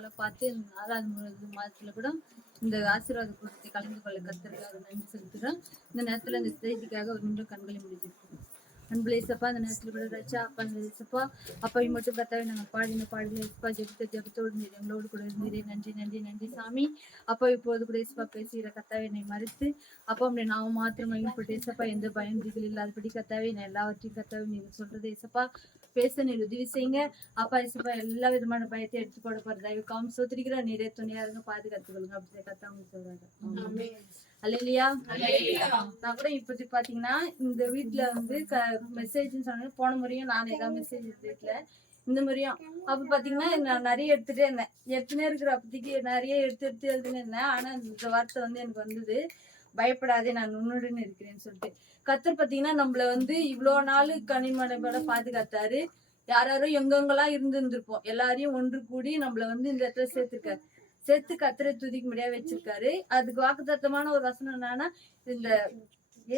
போல பார்த்து 4வது மாதத்துல கூட இந்த ஆசீர்வாத கூட்டத்தை கலந்து கொள்ள கர்த்தருக்காக நன்றி செலுத்துகிறோம். இந்த நேரத்துல இந்த செய்திக்காக ஒரு நிமிடம் கண்களை முடிஞ்சிருக்கோம். அன்புல ஏசப்பா, அந்த நேரத்துல கூட ரச்சா அப்பா அந்த ஏசப்பா அப்பாவை மட்டும் கத்தாவே நாங்கள் பாடின பாடல ஏசப்பா ஜெபித்த ஜெபத்தோடு நீர் எங்களோடு கூட இருந்தீரே. நன்றி நன்றி நன்றி சாமி. அப்பா இப்போது கூட ஏசப்பா பேசுகிற கத்தாவே என்னை மறுத்து அப்பா உடைய நாம மாத்திரம் மகிழ்ப்பட்டு ஏசப்பா எந்த பயம் திகில் இல்லாதபடி கத்தாவே நான் எல்லாவற்றையும் கத்தாவே நீங்க சொல்றது ஏசப்பா பேச நீர் உதவி செய்யுங்க. அப்பா ஏசப்பா எல்லா விதமான பயத்தை எடுத்து போட போற தயவு காம சோத்திரிக்கிற நீரே துணையா இருங்க, பாதுகாத்துக்கொள்ளுங்க அப்படி கத்தாம சொல்றாங்க. அல்லையா நான் கூட இப்படி பாத்தீங்கன்னா இந்த வீட்டுல வந்து மெசேஜ்ன்னு சொன்னாங்க. போன முறையும் நான் ஏதாவது மெசேஜ் வீட்டுல இந்த முறையும் அப்ப பாத்தீங்கன்னா நான் நிறைய எடுத்துட்டே இருந்தேன். எடுத்துனே இருக்கிற அப்பதைக்கு நிறைய எடுத்து எழுதுன்னு இருந்தேன். ஆனா இந்த வார்த்தை வந்து எனக்கு வந்தது, பயப்படாதே நான் உன்னுடன் இருக்கிறேன்னு சொல்லிட்டு. கர்த்தர் பாத்தீங்கன்னா நம்மள வந்து இவ்வளவு நாள் கனிமனையோட பாதுகாத்தாரு. யாரும் எங்கெங்கெல்லாம் இருந்திருப்போம் எல்லாரையும் ஒன்று கூடி நம்மள வந்து இந்த இடத்துல சேர்த்திருக்காரு. சேர்த்து கர்த்தரை துதிக்க முடியாது வச்சிருக்காரு. அதுக்கு வாக்குத்தத்தமான ஒரு வசனம் என்னன்னா இந்த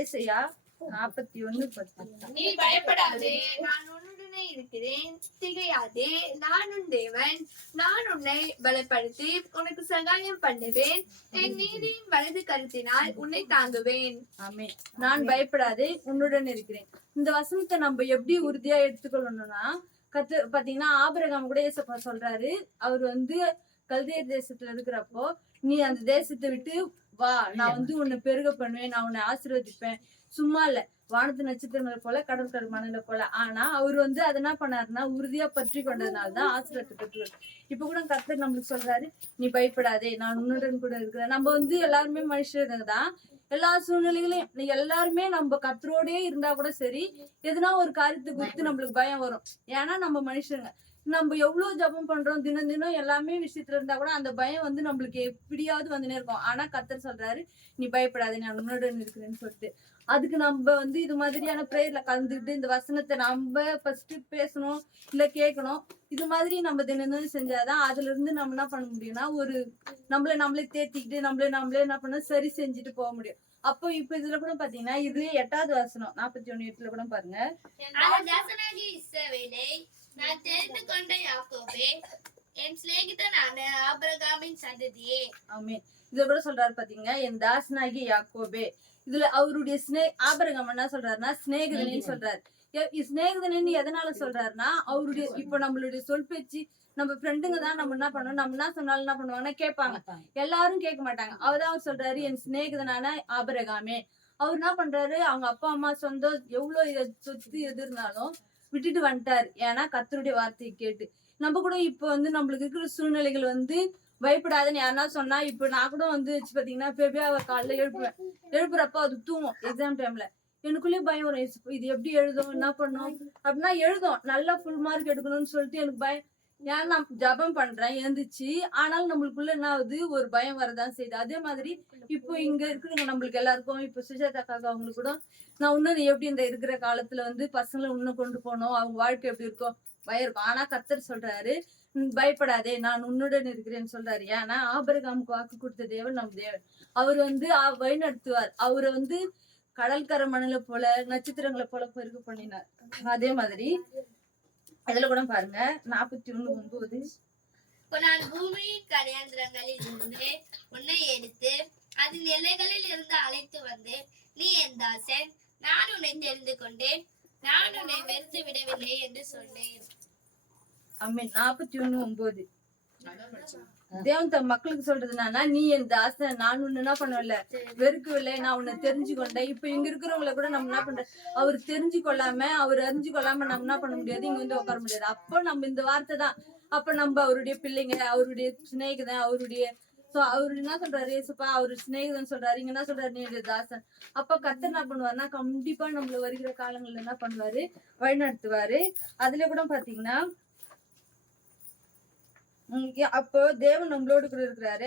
ஏசாயா 41:10. நீ பயப்படாதே, நான் உன்னுடனே இருக்கிறேன், திகையாதே, நான் உன் தேவன், நான் உன்னை பலப்படுத்தி உனக்கு சகாயம் பண்ணுவேன், என் நீதியின் வலது கருத்தினால் உன்னை தாங்குவேன். ஆமென். நான் பயப்படாதே உன்னுடன் இருக்கிறேன். இந்த வசனத்தை நம்ம எப்படி உறுதியா எடுத்துக்கொள்ளணும்னா, பாத்தீங்கன்னா ஆபிரகாம் கூட ஏசப்பா சொல்றாரு, அவர் வந்து கல்தேயர் தேசத்துல இருக்கிறப்போ நீ அந்த தேசத்தை விட்டு வா, நான் வந்து உன்னை பெருக பண்ணுவேன், நான் உன்னை ஆசீர்வதிப்பேன். சும்மா இல்ல, வானத்து நட்சத்திரங்களை போல கடற்கரை மணல போல. ஆனா அவர் வந்து அதை என்ன பண்ணாருன்னா உறுதியா பற்றி கொண்டதுனாலதான் ஆசீர்வாதத்தை பெற்றுவார். இப்ப கூட கர்த்தர் நம்மளுக்கு சொல்றாரு, நீ பயப்படாதே நான் உன்னுடன் கூட இருக்கிறேன். நம்ம வந்து எல்லாருமே மனுஷங்க தான். எல்லா சூழ்நிலைகளையும் எல்லாருமே நம்ம கர்த்தரோடே இருந்தா கூட சரி, எதுனா ஒரு காரியத்தை குறித்து நம்மளுக்கு பயம் வரும். ஏன்னா நம்ம மனுஷங்க. நம்ம எவ்வளவு ஜபம் பண்றோம் தினம் தினம் எல்லாமே விஷயத்துல இருந்தா கூட அந்த பயம் வந்து நம்மளுக்கு எப்படியாவது வந்துனே இருக்கும். ஆனா கர்த்தர் சொல்றாரு, நீ பயப்படாதே நான் உன்னுடன் இருக்கிறேன்னு சொல்லிட்டு. அதுக்கு நம்ம வந்து இது மாதிரியான பிரேயர்ல கலந்துக்கிட்டு இந்த வசனத்தை நம்ம ஃபர்ஸ்ட் பேசணும், இல்ல கேட்கணும். இது மாதிரி நம்ம தினம் செஞ்சாதான் அதுல இருந்து நம்ம என்ன பண்ண முடியும்னா ஒரு நம்மளே தேத்திக்கிட்டு நம்மளே என்ன பண்ண சரி செஞ்சுட்டு போக முடியும். அப்போ இப்ப இதுல கூட பாத்தீங்கன்னா இதுலயே 8வது வசனம் 41:8 கூட பாருங்க. நான் தெரிந்து கொண்ட யாக்கோபே, என் சிநேகிதனான ஆபிரகாமின் சந்ததியே. ஆமென். இதுல கூட சொல்றாரு பாத்தீங்கன்னா, என் தாசனாகி யாக்கோபே. இதுல அவருடைய ஆபிரகாம் என்ன சொல்றாருன்னா சிநேகிதனேன்னு சொல்றாரு. சிநேகிதனேன்னு எதனால சொல்றாருன்னா அவருடைய இப்ப நம்மளுடைய சொல் பேச்சு நம்ம ஃப்ரெண்டுங்க தான். நம்ம என்ன பண்ணணும், நம்ம என்ன சொன்னாலும் என்ன பண்ணுவாங்கன்னா கேட்பாங்க. எல்லாரும் கேட்க மாட்டாங்க. அவர்தான் சொல்றாரு, என் சிநேகிதனான ஆபிரகாமே. அவர் என்ன பண்றாரு, அவங்க அப்பா அம்மா சொந்தம் எவ்வளவு சொத்து எது இருந்தாலும் விட்டுட்டு வந்துட்டாரு. ஏன்னா கர்த்தருடைய வார்த்தையை கேட்டு. நம்ம கூட இப்ப வந்து நம்மளுக்கு இருக்கிற சூழ்நிலைகள் வந்து பயப்படாதுன்னு யாருன்னா சொன்னா, இப்ப நான் கூட வந்து வச்சு பாத்தீங்கன்னா பெபியாவை காலைல எழுப்புறப்ப அது தூங்கும். எக்ஸாம் டைம்ல எனக்குள்ளேயே பயம் வரும், இது எப்படி எழுதும் என்ன பண்ணும் அப்படின்னா எழுதும் நல்லா ஃபுல் மார்க் எடுக்கணும்னு சொல்லிட்டு எனக்கு பயம். ஏன்னா நான் ஜபம் பண்றேன் எழுந்துச்சு, ஆனாலும் நம்மளுக்குள்ள என்ன ஆகுது ஒரு பயம் வரதான் செய்யுது. அதே மாதிரி இப்போ இங்க இருக்கிறவங்க நம்மளுக்கு எல்லாருக்கும் இப்ப சுஜாதாக்காக அவங்களுக்கு கூட நான் இன்னும் எப்படி இந்த இருக்கிற காலத்துல வந்து பசங்களை இன்னும் கொண்டு போனோம், அவங்க வாழ்க்கை எப்படி இருக்கும் பயம் இருக்கும். ஆனா கர்த்தர் சொல்றாரு, பயப்படாதே நான் உன்னுடன் இருக்கிறேன்னு சொல்றாரு. ஏன்னா ஆபிரகாமுக்கு வாக்கு கொடுத்த தேவன் நம் தேவன். அவர் வந்து வழி நடத்துவார். அவரை வந்து கடற்கரை மணல போல நட்சத்திரங்களை போல பெருக பண்ணினார். அதே மாதிரி அதுல கூட பாருங்க 41:9. நான் பூமியின் கரையாந்திரங்களில் இருந்து உன்னை எடுத்து அதன் எல்லைகளில் இருந்து அழைத்து வந்து நீ என் தாசன், நான் உன்னை தெரிந்து கொண்டேன், நான் உன்னை வெறுத்து விடவில்லை என்று சொன்னேன். ஆமென். 41:9 தேவன் தன் மக்களுக்கு சொல்றது என்னன்னா, நீ என் தாசன், நான் உன்னை என்ன பண்ணல வெறுக்கவில்லை, நான் உன்னை தெரிஞ்சு கொண்டேன். இப்ப இங்க இருக்கிறவங்களை கூட நம்ம என்ன பண்ற, அவர் தெரிஞ்சு கொள்ளாம அவர் அறிஞ்சு கொள்ளாம நம்ம என்ன பண்ண முடியாது, இங்க வந்து உட்கார முடியாது. அப்போ நம்ம இந்த வார்த்தை தான். அப்ப நம்ம அவருடைய பிள்ளைங்க, அவருடைய சிநேகிதன், அவருடைய அவரு என்ன சொல்றாரு ஏசப்பா, அவரு சிநேகிதன் சொல்றாரு, இங்க என்ன சொல்றாரு நீ தாசன். அப்ப கர்த்தர் என்ன பண்ணுவாருன்னா கண்டிப்பா நம்மள வருகிற காலங்கள்ல என்ன பண்ணுவாரு வழி நடத்துவாரு. அதுல கூட பாத்தீங்கன்னா அப்போ தேவன் நம்மளோடு கூட இருக்கிறாரு.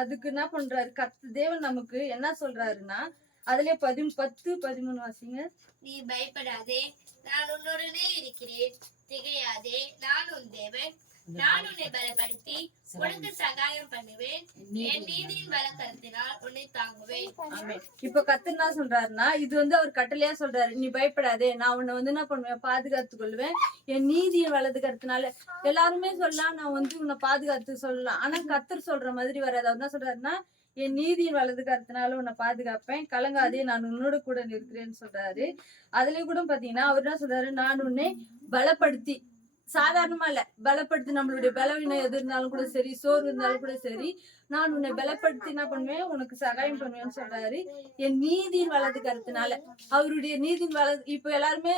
அதுக்கு என்ன பண்றாரு தேவன் நமக்கு என்ன சொல்றாருன்னா அதுல 10-13 வாசிங்க. நீ பயப்படாதே நான் உன்னுடனே இருக்கிறேன், திகையாதே நான் உன் தேவன், நான் உன்னை பலப்படுத்தி உனக்கு சகாயம் பண்ணுவேன். என் நீதியின் பலக்கரத்தினால் உன்னை தாங்குவேன். ஆமென். இப்ப கர்த்தர் என்ன சொல்றாருன்னா, இது வந்து அவர் கட்டளையா சொல்றாரு. நீ பயப்படாதே, நான் உன்னை வந்து என்ன பண்ணுவேன், பாதுகாத்துக் கொள்வேன். என் நீதியை வலது கருத்தினால. எல்லாருமே சொல்லலாம், நான் வந்து உன்னை பாதுகாத்து சொல்லலாம். ஆனா கர்த்தர் சொல்ற மாதிரி வராது. அவர் என்ன சொல்றாருன்னா, என் நீதியின் வலது கருத்தினால உன்னை பாதுகாப்பேன், கலங்காதே, நான் உன்னோட கூட இருக்கிறேன்னு சொல்றாரு. அதுலயும் கூட பாத்தீங்கன்னா அவர் என்ன சொல்றாரு, நான் உன்னை பலப்படுத்தி, சாதாரணமா இல்ல, பலப்படுத்தி நம்மளுடைய பலவீனம் எது இருந்தாலும் கூட சரி, சோர்வு இருந்தாலும் கூட சரி, நான் உன்னை பலப்படுத்தி என்ன பண்ணுவேன், உனக்கு சகாயம் பண்ணுவேன்னு சொல்றாரு. என் நீதியின் வலது கருத்தினால. அவருடைய நீதியின் வலது. இப்ப எல்லாருமே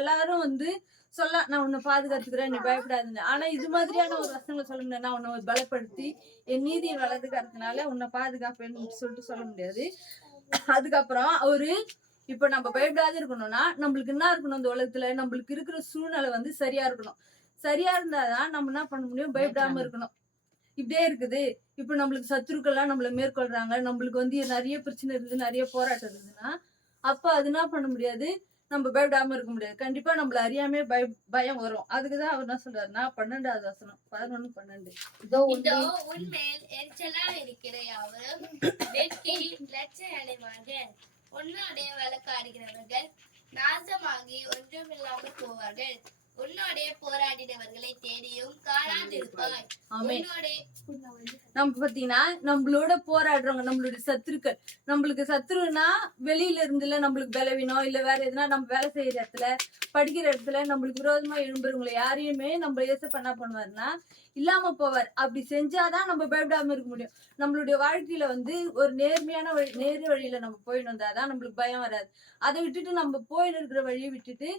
எல்லாரும் வந்து சொல்ல, நான் உன்னை பாதுகாத்துக்கிறேன், நீ பயப்படாதுன்னு. ஆனா இது மாதிரியான ஒரு வசனங்களை சொல்ல முடியாது. நான் உன்னை பலப்படுத்தி என் நீதியின் வலது கருத்தினால உன்னை பாதுகாப்பேன்னு சொல்லிட்டு சொல்ல முடியாது. அதுக்கப்புறம் அவரு, இப்ப நம்ம பயப்படாத இருக்கணும்னா நம்மளுக்கு என்ன இருக்கணும், இந்த உலகத்துல நம்மளுக்கு இருக்கிற சூழ்நிலை வந்து சரியா இருக்கணும். சரியா இருந்தாதான் நம்ம என்ன பண்ண முடியும், பயப்படாம இருக்கணும். இப்படியே இருக்குது, இப்ப நம்மளுக்கு சத்துருக்கள்லாம் நம்மள மேற்கொள்றாங்க, நம்மளுக்கு வந்து நிறைய பிரச்சனை இருக்குது, நிறைய போராட்டம் இருக்குதுன்னா, அப்ப அது என்ன பண்ண முடியாது, நம்ம பயப்படாம இருக்க முடியாது. கண்டிப்பா நம்மள அறியாமே பயம் வரும். அதுக்குதான் அவர் என்ன சொல்றாருன்னா, 12வது வசனம், 11, 12, இதோ உன்மேல் எரிச்சலா இருக்கிற யாவரும் வெட்கி லட்சம் அடைவார்கள். உன்னோடைய வழக்காடுகிறவர்கள் நாசமாகி ஒன்றுமில்லாமல் போவார்கள். உன்னோடைய போராடினவர்களை தேடியும் காணாதிருப்பாய். நம்ம பாத்தீங்கன்னா நம்மளோட போராடுறவங்க, நம்மளுடைய சத்துருக்கள். நம்மளுக்கு சத்துருன்னா வெளியில இருந்துல நம்மளுக்கு பலவீனம் இல்ல வேற எதுனா, நம்ம வேலை செய்யற இடத்துல, படிக்கிற இடத்துல நம்மளுக்கு விரோதமா எழும்புறவங்களை யாரையுமே நம்ம ஏசப்பா என்ன பண்ணுவாருன்னா இல்லாம போவார். அப்படி செஞ்சாதான் நம்ம பயப்படாம இருக்க முடியும். நம்மளுடைய வாழ்க்கையில வந்து ஒரு நேர்மையான வழி, நேரு வழியில நம்ம போயிட்டு வந்தாதான் நம்மளுக்கு பயம் வராது. அதை விட்டுட்டு நம்ம போயிட்டு இருக்கிற வழியை விட்டுட்டு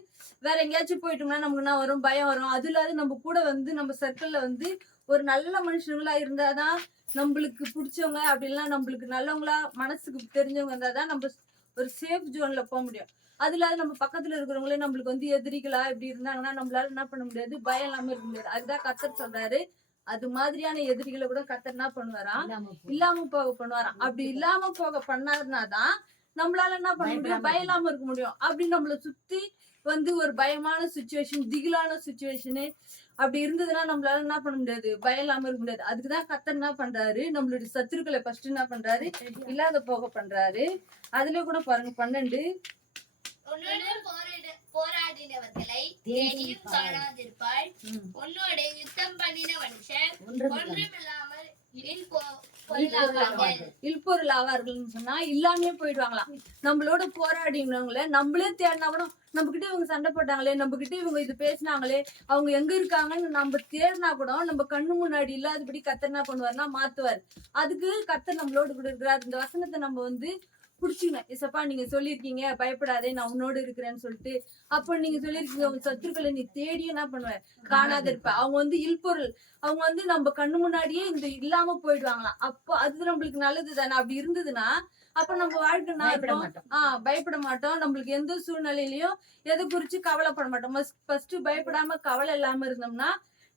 வேற எங்கேயாச்சும் போயிட்டோம்னா நமக்கு என்ன வரும், பயம் வரும். அது இல்லாத நம்ம கூட வந்து நம்ம சர்க்கிள்ல வந்து ஒரு நல்ல மனுஷங்களா இருந்தாதான், நம்மளுக்கு பிடிச்சவங்க அப்படிலாம் நம்மளுக்கு நல்லவங்களா மனசுக்கு தெரிஞ்சவங்க இருந்தாதான் நம்ம ஒரு சேஃப் ஜோன்ல போக முடியும். அது இல்லாத நம்ம பக்கத்துல இருக்கிறவங்களே நம்மளுக்கு வந்து எதிரிகளா இப்படி இருந்தாங்கன்னா நம்மளால என்ன பண்ண முடியாது, பயம் இல்லாம இருக்க முடியாது. அதுதான் கர்த்தர் சொல்றாரு, அது மாதிரியான எதிரிகளை கூட கர்த்தர் என்ன பண்ணுவாராம், இல்லாம போக பண்ணுவாராம். அப்படி இல்லாம போக பண்ணாருனாதான் நம்மளால என்ன பண்ண முடியும், பயம் இல்லாம இருக்க முடியும். அப்படி நம்மள சுத்தி வந்து ஒரு பயமான சுச்சுவேஷன், திகிலான சுச்சுவேஷனு அப்படி இருந்ததுன்னா நம்மளால என்ன பண்ண முடியாது, பயம் இல்லாம இருக்க முடியாது. அதுக்குதான் கர்த்தர் என்ன பண்றாரு, நம்மளுடைய சத்துருக்களை ஃபர்ஸ்ட் என்ன பண்றாரு, இல்லாத போக பண்றாரு. அதுல கூட பாருங்க 12, போராடினவர்களை தேடியும் காணாதிருப்பாய். உன்னோட யுத்தம் பண்ணின மனுஷர் ஒன்றுமில்லாமல் இல்பொருள் ஆவார்கள்னு சொன்னா இல்லாமே போயிடுவாங்களாம். நம்மளோட போராடினவங்கள நம்மளே தேடினா கூட, நம்ம கிட்ட இவங்க சண்டை போட்டாங்களே, நம்ம கிட்ட இவங்க இது பேசினாங்களே, அவங்க எங்க இருக்காங்கன்னு நம்ம தேடினா கூட நம்ம கண்ணு முன்னாடி இல்லாதபடி கர்த்தர் என்ன பண்ணுவாருன்னா மாத்துவார். அதுக்கு கர்த்தர் நம்மளோட கூட இருக்கிறார். இந்த வசனத்தை நம்ம வந்து புடிச்சுக்கணும். இசப்பா நீங்க சொல்லியிருக்கீங்க பயப்படாதே நான் உன்னோடு இருக்கிறேன்னு சொல்லிட்டு, அப்ப நீங்க சொல்லியிருக்கீங்க உங்க சத்துருக்களை நீ தேடி என்ன பண்ணுவேன், காணாத இருப்ப. அவங்க வந்து இல்பொருள், அவங்க வந்து நம்ம கண்ணு முன்னாடியே இந்த இல்லாம போயிடுவாங்களாம். அப்போ அது நம்மளுக்கு நல்லது தானே. அப்படி இருந்ததுன்னா அப்ப நம்ம வாழ்க்கை பயப்பட மாட்டோம். நம்மளுக்கு எந்த சூழ்நிலையிலயும் எதை குறிச்சு கவலைப்பட மாட்டோம். ஃபர்ஸ்ட் பயப்படாம கவலை இல்லாம இருந்தோம்னா,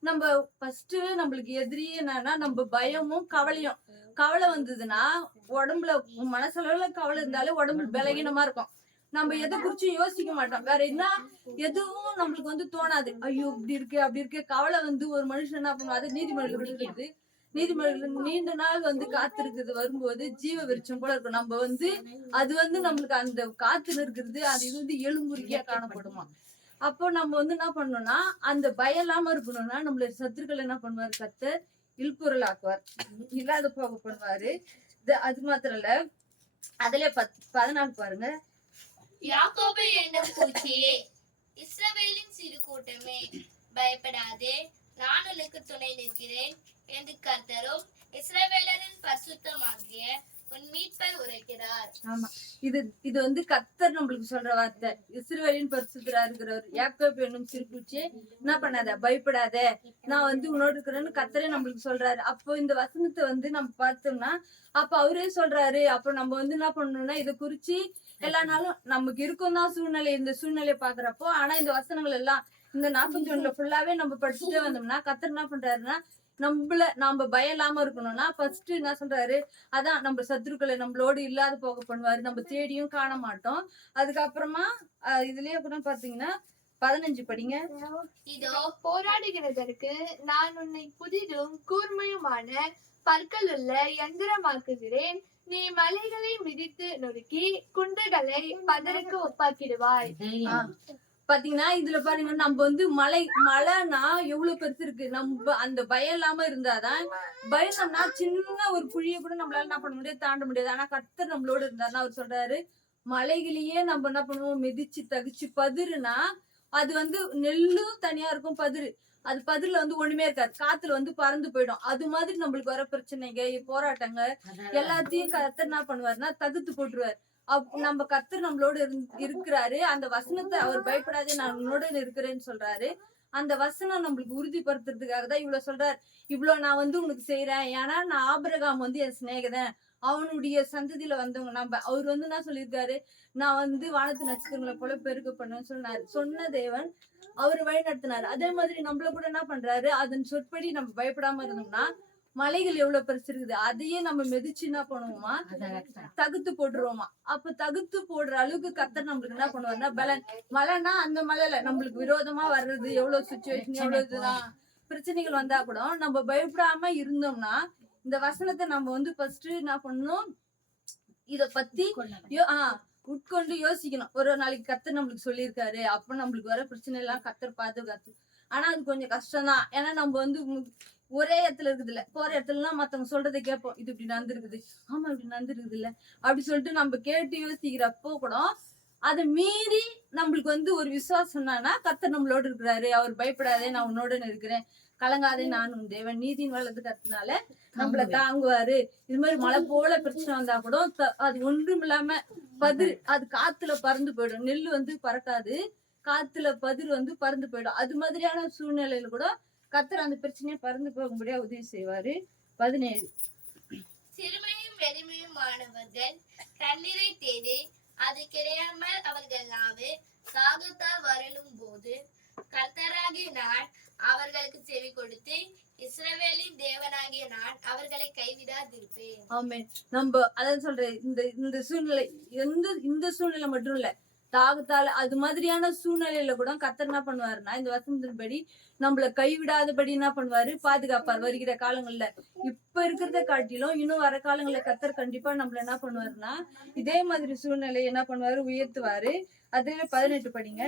நம்ம ஃபர்ஸ்ட் நம்மளுக்கு எதிரி என்னன்னா நம்ம பயமும் கவலையும். கவலை வந்ததுன்னா உடம்புல, மனசளவுல கவலை இருந்தாலே உடம்புல பலகீனமா இருக்கும். நம்ம எதை குறிச்சும் யோசிக்க மாட்டோம். வேற என்ன எதுவும் நம்மளுக்கு வந்து தோணாது. ஐயோ இப்படி இருக்கு அப்படி இருக்கு. கவலை வந்து ஒரு மனுஷன் என்ன பண்ணுவோம், அது நீதிமொழிகள் இருக்குது. நீதிமொழிகள் நீண்ட நாள் வந்து காத்திருக்கிறது வரும்போது ஜீவ விருட்சம் போல இருக்கும். நம்ம வந்து அது வந்து நம்மளுக்கு அந்த காத்துல இருக்கிறது அது இது வந்து எலும்புருக்கியா காணப்படுமா. அப்போ நம்ம வந்து என்ன பண்ணணும்னா, அந்த பயம் இல்லாம இருக்கணும்னா நம்மளுடைய சத்துருக்கள் என்ன பண்ணுவாரு, கர்த்தர் இல்பொருள் ஆக்குவார், இல்லாத போக பண்ணுவாரு. அது மாத்திரம் இல்ல, அதுல 14 பாருங்க. யாக்கோபு என்னும் பூச்சியே, இஸ்ரவேலின் சிறு கூட்டமே, பயப்படாதே, நான் உனக்கு துணை நிற்கிறேன் என்று கர்த்தரும் இஸ்ரவேலரின் பரிசுத்தமாகிய உன் மீட்பர் உரைக்கிறார். ஆமா, இது வந்து கர்த்தர் நம்மளுக்கு சொல்ற வார்த்தை. இஸ்ரவேலின் பரிசுத்தரா இருக்கிறவர், யாக்கோபு என்னும் சிறு பூச்சியே என்ன பண்ணாத, பயப்படாத, நான் வந்து உன்னோடு இருக்கிறேன்னு கர்த்தரே நம்மளுக்கு சொல்றாரு. அப்போ இந்த வசனத்தை வந்து நம்ம பார்த்தோம்னா, அப்ப அவரே சொல்றாரு. அப்ப நம்ம வந்து என்ன பண்ணணும்னா, இதை குறிச்சு எல்லா நாளும் நமக்கு இருக்கும் தான் சூழ்நிலை, இந்த சூழ்நிலையை பாக்குறப்போ. ஆனா இந்த வசனங்கள் எல்லாம் இந்த 41 ஃபுல்லாவே நம்ம படிச்சுட்டே வந்தோம்னா கர்த்தர் என்ன பண்றாருன்னா, நம்ம பயம் இல்லாம இருக்கணும்னா ஃபர்ஸ்ட் என்ன சொல்றாரு, அதான் நம்ம சத்துருக்களை நம்மளோடு இல்லாத போக பண்ணுவாரு, நம்ம தேடியும் காண மாட்டோம். அதுக்கப்புறமா இதுலயே கூட பாத்தீங்கன்னா 15 படிங்க. இதோ போராடுகிறதற்கு நான் உன்னை புதிதும் கூர்மையுமான பற்களுள்ள யந்திரமாக்குகிறேன். நீ மலைகளை மிதித்து நொறுக்கி குன்றுகளை பதருக்கு ஒப்பாக்கிடுவாய். பாத்தீங்கன்னா இதுல பாருங்க, நம்ம வந்து மழைனா எவ்வளவு பெருசு இருக்கு. நம்ம அந்த பயம் இல்லாம இருந்தாதான், பயம்னா சின்ன ஒரு குழிய கூட நம்மளால என்ன பண்ண முடியாது, தாண்ட முடியாது. ஆனா கர்த்தர் நம்மளோட இருந்தாருன்னா அவர் சொல்றாரு, மலைகளையே நம்ம என்ன பண்ணுவோம், மிதிச்சு தகிச்சு. பதிருனா அது வந்து நெல்லும் தனியா இருக்கும், பதிரு அது பதிர்ல வந்து ஒண்ணுமே இருக்காது, காத்துல வந்து பறந்து போயிடும். அது மாதிரி நம்மளுக்கு வர பிரச்சனைங்க, போராட்டங்க எல்லாத்தையும் கர்த்தர் என்ன பண்ணுவாருன்னா தகுத்து போட்டுருவாரு. நம்ம கர்த்தர் நம்மளோட இருக்கிறாரு. அந்த வசனத்தை அவர் பயப்படாதே நான் உன்னோட இருக்கிறேன்னு சொல்றாரு. அந்த வசனம் நம்மளுக்கு உறுதிப்படுத்துறதுக்காக தான் இவ்வளவு சொல்றாரு. இவ்வளவு நான் வந்து உனக்கு செய்யறேன். ஏன்னா நான் ஆபிரகாம் வந்து என் சிநேகிதன், அவனுடைய சந்ததியில வந்தவங்க. அவர் வந்து என்ன சொல்லியிருக்காரு, நான் வந்து வானத்து நட்சத்திரங்களை போல பெருக்க பண்ணுவேன்னு சொன்னாரு. சொன்ன தேவன் அவர் வழி நடத்தினாரு. அதே மாதிரி நம்மள கூட என்ன பண்றாரு, அதன் சொற்படி நம்ம பயப்படாம இருந்தோம்னா, மலைகள் எவ்வளவு பெருசு இருக்குது, அதையே நம்ம மிதிச்சு என்ன பண்ணுவோமா, தகுத்து போட்டுருவோமா. அப்ப தகுத்து போடுற அளவுக்கு கர்த்தர் நம்மளுக்கு என்ன பண்ணுவாருன்னா பலன். மழைனா அந்த மலையில நம்மளுக்கு விரோதமா வர்றது, எவ்வளவு சுச்சுவேஷன், எவ்வளவு இதுதான் பிரச்சனைகள் வந்தா கூட நம்ம பயப்படாம இருந்தோம்னா, இந்த வசனத்தை நம்ம வந்து ஃபர்ஸ்ட் என்ன பண்ணணும், இத பத்தி உட்கொண்டு யோசிக்கணும். ஒரு நாளைக்கு கர்த்தர் நம்மளுக்கு சொல்லியிருக்காரு, அப்ப நம்மளுக்கு வர பிரச்சனை எல்லாம் கர்த்தர் பாதுகாத்து. ஆனா அது கொஞ்சம் கஷ்டம் தான். ஏன்னா நம்ம வந்து ஒரே இடத்துல இருக்குது இல்ல, போற இடத்துலலாம் மத்தவங்க சொல்றதை கேட்போம். இது இப்படி நடந்துருக்குது, ஆமா இப்படி நடந்துருக்குது இல்ல அப்படி சொல்லிட்டு நம்ம கேட்டு யோசிக்கிறப்போ கூட அதை மீறி நம்மளுக்கு வந்து ஒரு விசுவாசம்னா, கர்த்தர் நம்மளோட இருக்கிறாரு, அவர் பயப்படாதே நான் உன்னோட இருக்கிறேன், கலங்காதே நான் உன் தேவன், நீதியின் வலது கர்த்தனால நம்மள தாங்குவாரு. இது மாதிரி மழை போல பிரச்சனை வந்தா கூட அது ஒன்றும் இல்லாம பதிர் அது காத்துல பறந்து போயிடும். நெல்லு வந்து பறக்காது, காத்துல பதிர் வந்து பறந்து போயிடும். அது மாதிரியான சூழ்நிலையில கூட கர்த்தர் அந்த பிரச்சனையை பறந்து போகும்படியா உதவி செய்வாரு. 17 சிறுமையும் வெறுமையுமானவர்கள் தண்ணீரை தேடி அது கிடையாமல் அவர்கள் நாவு தாகத்தால் வரலும் போது கர்த்தராகிய நான் அவர்களுக்கு செவி கொடுத்து இஸ்ரவேலின் தேவனாகிய நான் அவர்களை கைவிடாதிருப்பேன். ஆமென். நம்ம அதான் சொல்றேன், இந்த சூழ்நிலை இந்த சூழ்நிலை மட்டும் இல்ல, தாகத்தால அது மாதிரியான சூழ்நிலையில கூட கர்த்தர் என்ன பண்ணுவாருன்னா, இந்த வசனத்தின்படி நம்மள கைவிடாதபடி என்ன பண்ணுவாரு, பாதுகாப்பார். வருகிற காலங்கள்ல இப்ப இருக்கிறத காட்டிலும் இன்னும் வர காலங்கள்ல கர்த்தர் கண்டிப்பா நம்மள என்ன பண்ணுவாருன்னா, இதே மாதிரி சூழ்நிலையை என்ன பண்ணுவாரு, உயர்த்துவாரு. அதுல 18 படிங்க.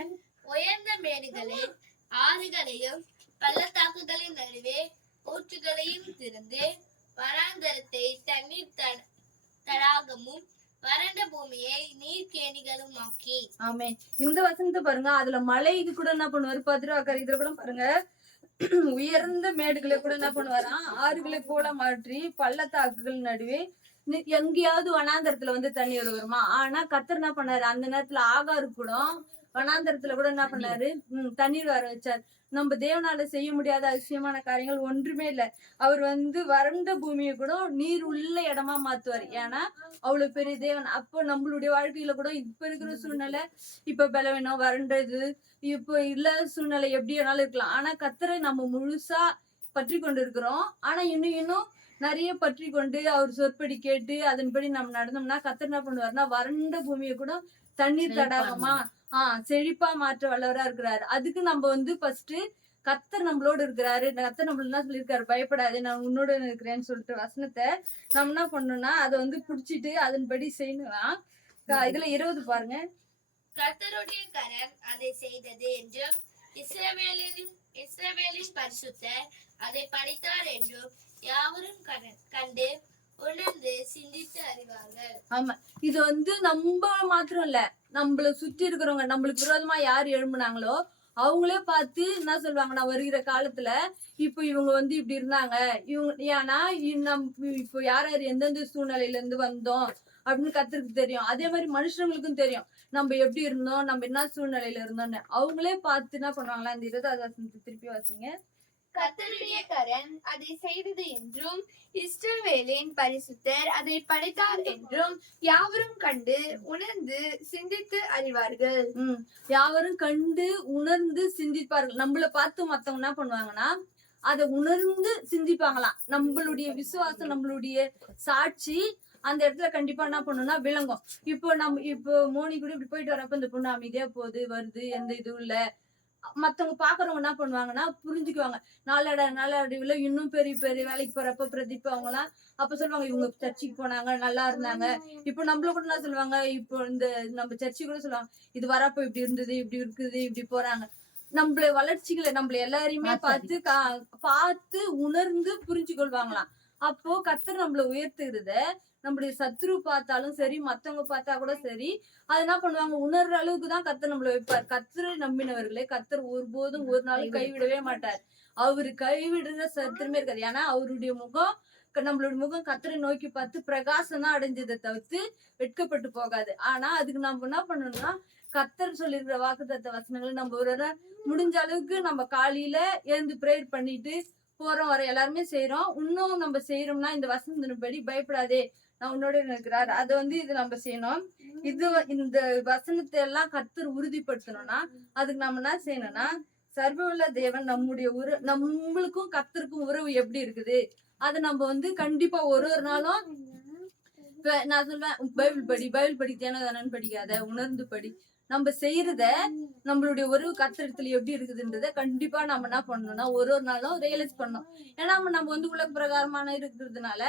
உயர்ந்த மேடுகளில் ஆறுகளையும் பள்ளத்தாக்குகளின் நடுவே ஊற்றுகளையும் திறந்து வனாந்தரத்தை தண்ணீர் தடாகமும் வறண்ட பூமியை நீர்க்கேணிகளும் ஆக்கி. ஆமே. இந்த வசனத்தை பாருங்க, அதுல மலைக்கு கூட என்ன பண்ணுவாரு, பதிராக்கர் இதுல கூட பாருங்க, உயர்ந்த மேடுகளை கூட என்ன பண்ணுவாராம், ஆறுகளை போல மாற்றி பள்ளத்தாக்குகள் நடுவே எங்கேயாவது வனாந்தரத்துல வந்து தண்ணி வருமா. ஆனா கர்த்தர் என்ன பண்ணாரு, அந்த நேரத்துல ஆகாரு கூட வனாந்தரத்துல கூட என்ன பண்ணாரு, தண்ணீர் வர வச்சார். நம்ம தேவனால செய்ய முடியாத அதிசயமான காரியங்கள் ஒன்றுமே இல்லை. அவர் வந்து வறண்ட பூமியை கூட நீர் உள்ள இடமா மாத்துவார். ஏன்னா அவ்வளவு பெரிய தேவன். அப்போ நம்மளுடைய வாழ்க்கையில கூட இப்ப இருக்கிற சூழ்நிலை, இப்ப பலவீனம் வறண்டது, இப்போ இல்லாத சூழ்நிலை எப்படி வேணாலும் இருக்கலாம். ஆனா கர்த்தரை நம்ம முழுசா பற்றி கொண்டு இருக்கிறோம். ஆனா இன்னும் நிறைய பற்றி கொண்டு அவர் சொற்படி கேட்டு அதன்படி நம்ம நடந்தோம்னா கர்த்தர் என்ன பண்ணுவாருன்னா, வறண்ட பூமியை கூட தண்ணீர் தடாகமா செழிப்பா மாற்ற வல்லவரா இருக்கிறாரு. அதுக்கு நம்ம வந்து ஃபர்ஸ்ட் கர்த்தர் நம்மளோட இருக்கிறாரு, கர்த்தர் நம்மள என்ன சொல்லியிருக்காரு, பயப்படாதே நான் உன்னோட இருக்கிறேன்னு சொல்லிட்டு வசனத்தை நம்ம என்ன பண்ணணும்னா அதை வந்து புடிச்சிட்டு அதன்படி செய்யணும். இதுல 20 பாருங்க. கர்த்தருடைய கரம் அதை செய்தது என்றும் இஸ்ரவேலின் பரிசுத்தர் அதை படித்தார் என்றும் யாவரும் கண்டு உணர்ந்து சிந்தித்து அறிவார்கள். ஆமா, இது வந்து நம்ம மாத்திரம் இல்ல, நம்மள சுத்தி இருக்கிறவங்க, நம்மளுக்கு விரோதமா யார் எழும்புனாங்களோ அவங்களே பார்த்து என்ன சொல்லுவாங்கன்னா, வருகிற காலத்துல இப்ப இவங்க வந்து இப்படி இருந்தாங்க, இவங்க ஏன்னா இப்போ யார் யார் எந்தெந்த சூழ்நிலையில இருந்து வந்தோம் அப்படின்னு கர்த்தருக்கு தெரியும். அதே மாதிரி மனுஷங்களுக்கும் தெரியும் நம்ம எப்படி இருந்தோம், நம்ம என்ன சூழ்நிலையில இருந்தோம்னு. அவங்களே பார்த்து என்ன பண்ணுவாங்களா, இந்த 20 திருப்பி வாசிங்க. கர்த்தருடைய கரம் அதை செய்தது என்றும் இஸ்ரவேலின் பரிசுத்தர் அதை படைத்தார் என்றும் யாவரும் கண்டு உணர்ந்து சிந்தித்து அறிவார்கள். யாவரும் கண்டு உணர்ந்து சிந்திப்பார்கள். நம்மள பார்த்து மத்தவங்க என்ன பண்ணுவாங்கன்னா அதை உணர்ந்து சிந்திப்பாங்களாம். நம்மளுடைய விசுவாசம், நம்மளுடைய சாட்சி அந்த இடத்துல கண்டிப்பா என்ன பண்ணணும்னா விளங்கும். இப்போ மோனி கூட இப்படி போயிட்டு வரப்ப இந்த பொண்ணு அமைதியா போகுது வருது, எந்த இதுவும் இல்ல, மத்தவங்க பாக்குறவங்க என்ன பண்ணுவாங்கன்னா புரிஞ்சுக்குவாங்க. நாளடைவுல இன்னும் பெரிய பெரிய வேலைக்கு போறப்ப பிரதீப் அவங்க எல்லாம் அப்ப சொல்லுவாங்க, இவங்க சர்ச்சுக்கு போனாங்க, நல்லா இருந்தாங்க. இப்ப நம்மள கூட என்ன சொல்லுவாங்க, இப்போ இந்த நம்ம சர்ச்சுக்கு கூட சொல்லுவாங்க, இது வரப்ப இப்படி இருந்தது, இப்படி இருக்குது, இப்படி போறாங்க. நம்மள வளர்ச்சிகளை நம்மள எல்லாரையுமே பார்த்து உணர்ந்து புரிஞ்சு கொள்வாங்களாம். அப்போ கர்த்தர் நம்மள உயர்த்துகிறத நம்மளுடைய சத்துரு பார்த்தாலும் சரி, மத்தவங்க பார்த்தா கூட சரி, அது என்ன பண்ணுவாங்க, உணர்ற அளவுக்கு தான் கர்த்தர் நம்மள வைப்பார். கர்த்தரை நம்பினவர்களே கர்த்தர் ஒருபோதும் ஒரு நாளும் கைவிடவே மாட்டார். அவரு கைவிடுற சரித்திரமே இருக்காது. ஏன்னா அவருடைய முகம் நம்மளுடைய முகம் கர்த்தரை நோக்கி பார்த்து பிரகாசம் தான் அடைஞ்சதை தவிர்த்து வெட்கப்பட்டு போகாது. ஆனா அதுக்கு நம்ம என்ன பண்ணணும்னா, கர்த்தர் சொல்லியிருக்கிற வாக்குத்தத்த வசனங்களை நம்ம ஒரு முடிஞ்ச அளவுக்கு நம்ம காலையில எழுந்து பிரேயர் பண்ணிட்டு போறோம் வர எல்லாருமே செய்யறோம். இன்னும் நம்ம செய்யறோம்னா இந்த வசனத்தின்படி பயப்படாதே நான் உன்னோட இருக்கிறார். அதை வந்து இது நம்ம செய்யணும். இந்த வசனத்தை எல்லாம் கர்த்தர் உறுதிப்படுத்தணும்னா அதுக்கு நம்ம என்ன செய்யணும்னா, சர்வவல்ல தேவன் நம்மளுக்கும் கர்த்தருக்கும் உறவு எப்படி இருக்குது அதை நம்ம வந்து கண்டிப்பா ஒரு நாளும் நான் சொல்வேன், பைபிள் படி தியானதானன்னு படிக்காத, உணர்ந்து படி. நம்ம செய்யறத நம்மளுடைய உறவு கர்த்தரிடத்துல எப்படி இருக்குதுன்றத கண்டிப்பா நம்ம என்ன பண்ணணும்னா ஒரு நாளும் ரியலைஸ் பண்ணணும். ஏன்னா நம்ம வந்து உலக பிரகாரமான இருக்கிறதுனால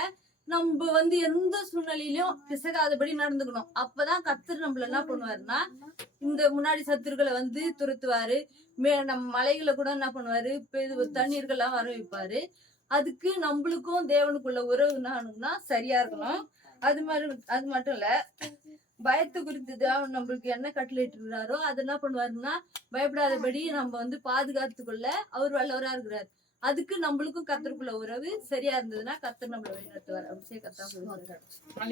நம்ம வந்து எந்த சூழ்நிலையிலும் பிசகாதபடி நடந்துக்கணும். அப்பதான் கர்த்தர் நம்மள என்ன பண்ணுவாருன்னா, இந்த முன்னாடி சத்துருக்களை வந்து துரத்துவாரு. நம்ம மலைகளை கூட என்ன பண்ணுவாரு, தண்ணீர்கள்லாம் வர வைப்பாரு. அதுக்கு நம்மளுக்கும் தேவனுக்குள்ள உறவு என்னன்னா சரியா இருக்கணும். அது மட்டும் இல்ல, பயத்தை குறித்துதான் நம்மளுக்கு என்ன கட்டளையிட்டு இருக்கிறாரோ அது என்ன பண்ணுவாருன்னா, பயப்படாதபடி நம்ம வந்து பாதுகாத்துக்குள்ள அவர் வல்லவரா இருக்கிறார். அதுக்கு நம்மளுக்கும் கர்த்தருக்குள்ள உறவு சரியா இருந்ததுன்னா கர்த்தர் நம்மள வழிநடத்துவார். அப்படியே கர்த்தர்